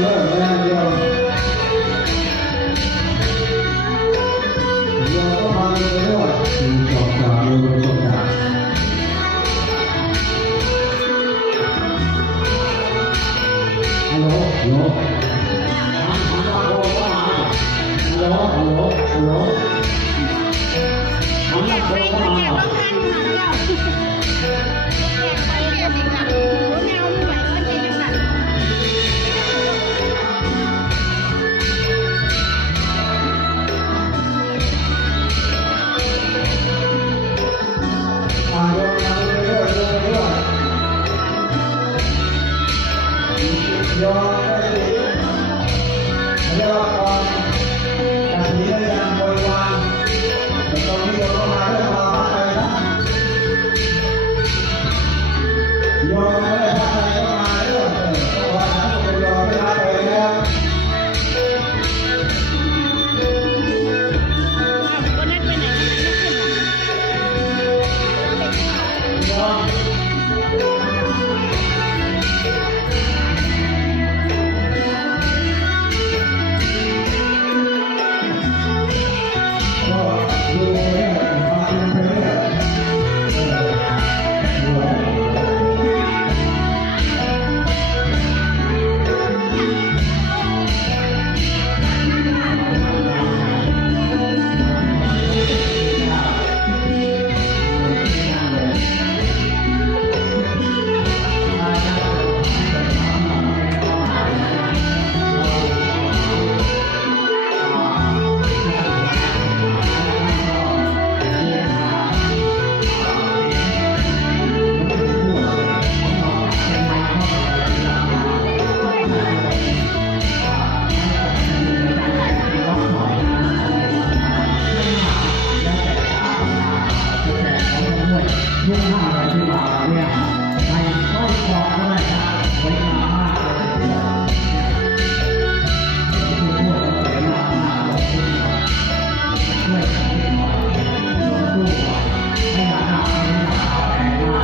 เลิกแล้วเดียวโยมก็มาเลยด้วยจบจากโยมจบจากฮัลโหลฮัลโหลยอมได้ดีเรียกว่าก่อนจากนี้ได้ยังบริวารแต่ตอนนี้โยมก็มาด้วยความตั้งใจนะโยมไม่ได้ตั้งใจก็มาด้วยเพราะว่านั้นเป็นโยมไม่รับไปแล้วก็นั่นไปไหนยอมยุ่งมากเลยที่ว่าเนี่ยใครไม่พอก็ได้นะไว้งามมากเลยที่ว่าผู้ช่วยสวยงามมากเลยที่ว่าช่วยกันนิดหน่อยสู้ให้หน้าให้หน้าแต่งหน้า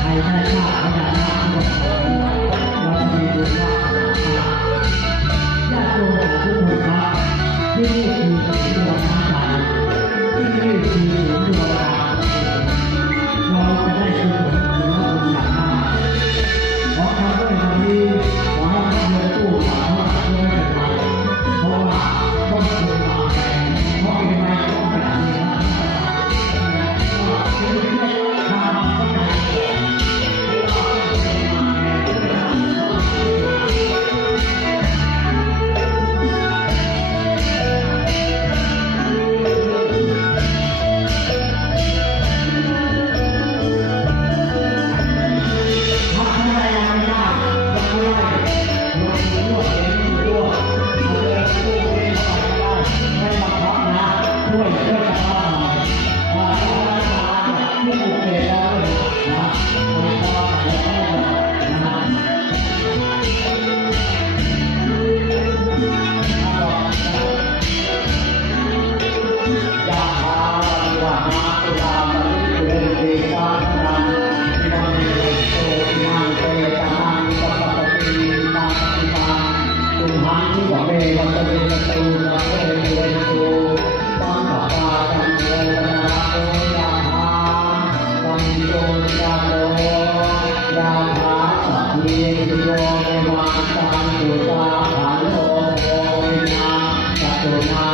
ใครได้ชาติให้หน้าทุกคนเราจะมีบุญมากญาติโยมทุกคนครับที่นี่คือสิ่งที่เราตั้งใจที่นี่คือสิ่งที่เราเราจะได้ชื่อผลถึงว่าบุญหนักมากขอทำด้วยทำดีขอให้ท่านโยมตู้สาวด้วยเป็นไปเพราะว่าต้องควรมาแรงเพราะเป็นไงต้องแบบนี้นะคือไม่ทำก็ได้มา